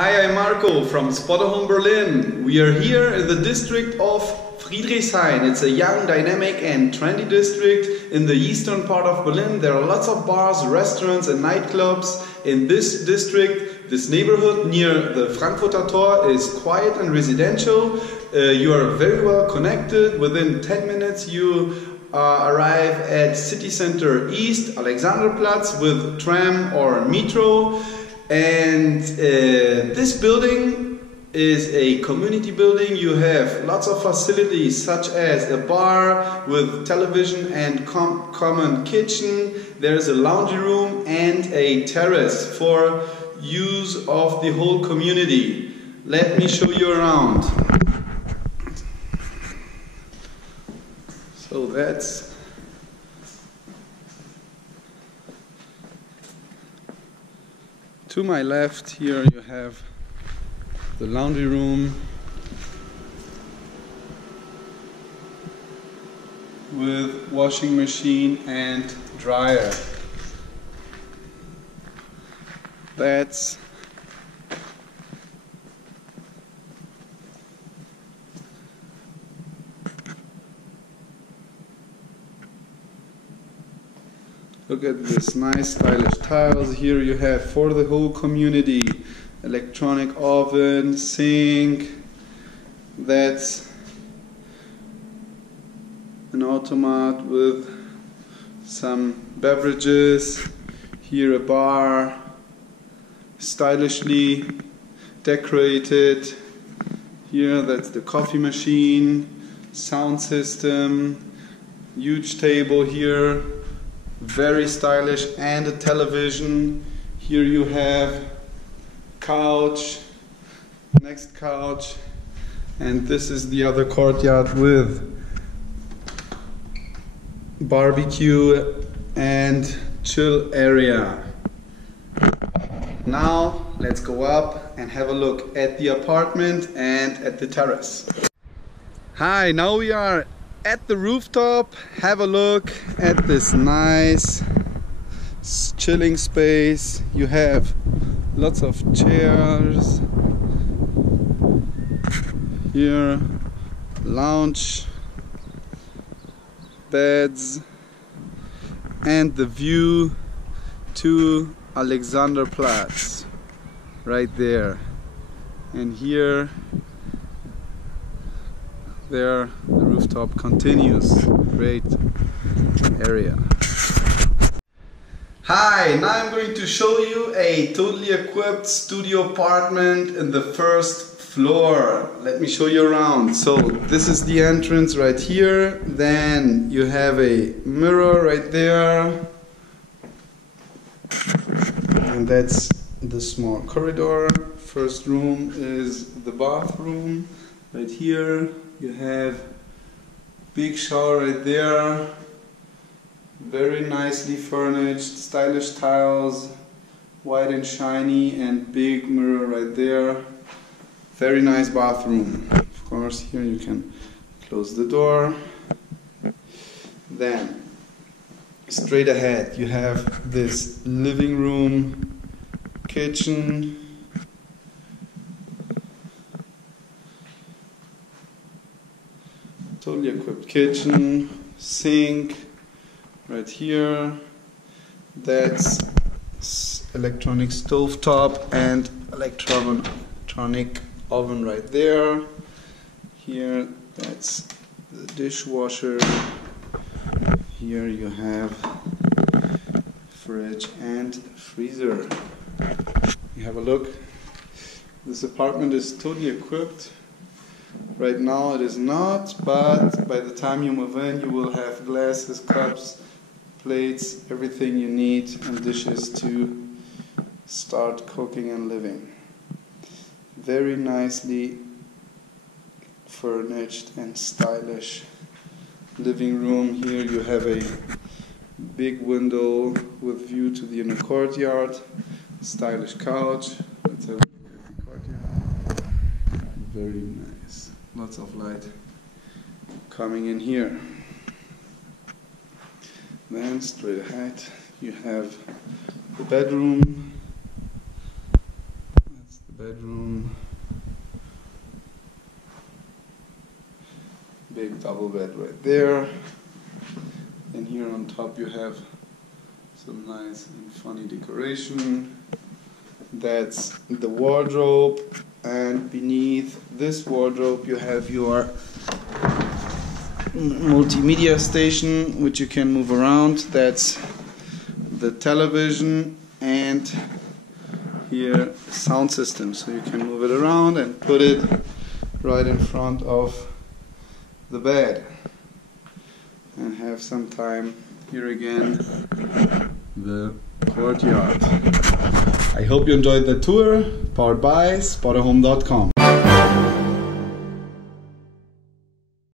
Hi, I'm Marco from Spotahome, Berlin. We are here in the district of Friedrichshain. It's a young, dynamic and trendy district in the eastern part of Berlin. There are lots of bars, restaurants and nightclubs in this district. This neighborhood near the Frankfurter Tor is quiet and residential. You are very well connected. Within 10 minutes you arrive at City Center East, Alexanderplatz with tram or metro. And this building is a community building. You have lots of facilities such as a bar with television and common kitchen. There's a laundry room and a terrace for use of the whole community. Let me show you around. So that's to my left. Here you have the laundry room with washing machine and dryer. Look at this nice stylish tiles. Here you have for the whole community electronic oven, sink. That's an automat with some beverages. Here a bar, stylishly decorated. Here that's the coffee machine, sound system, huge table here. Very stylish, and a television. Here you have couch, next couch, and this is the other courtyard with barbecue and chill area. Now let's go up and have a look at the apartment and at the terrace. Hi, now we are at the rooftop. Have a look at this nice chilling space. You have lots of chairs here, lounge beds, and the view to Alexanderplatz right there. And here there the rooftop continues. Great area. Hi, now I'm going to show you a totally equipped studio apartment in the first floor. Let me show you around. So this is the entrance right here. Then you have a mirror right there. And that's the small corridor. First room is the bathroom. Right here you have big shower right there. Very nicely furnished, stylish tiles, white and shiny, and big mirror right there. Very nice bathroom. Of course, here you can close the door. Then, straight ahead, you have this living room, kitchen, totally equipped kitchen, sink. Right here, that's electronic stovetop and electronic oven right there. Here, that's the dishwasher. Here you have fridge and freezer. You have a look. This apartment is totally equipped. Right now it is not, but by the time you move in, you will have glasses, cups, plates, everything you need, and dishes to start cooking and living. Very nicely furnished and stylish living room. Here you have a big window with view to the inner courtyard, stylish couch. Let's have a look at the courtyard. Very nice. Lots of light coming in here. Then straight ahead you have the bedroom. That's the bedroom. Big double bed right there. And here on top you have some nice and funny decoration. That's the wardrobe, and beneath this wardrobe you have your multimedia station, which you can move around. That's the television, and here sound system, so you can move it around and put it right in front of the bed and have some time. Here again, the courtyard. I hope you enjoyed the tour, powered by Spotahome.com.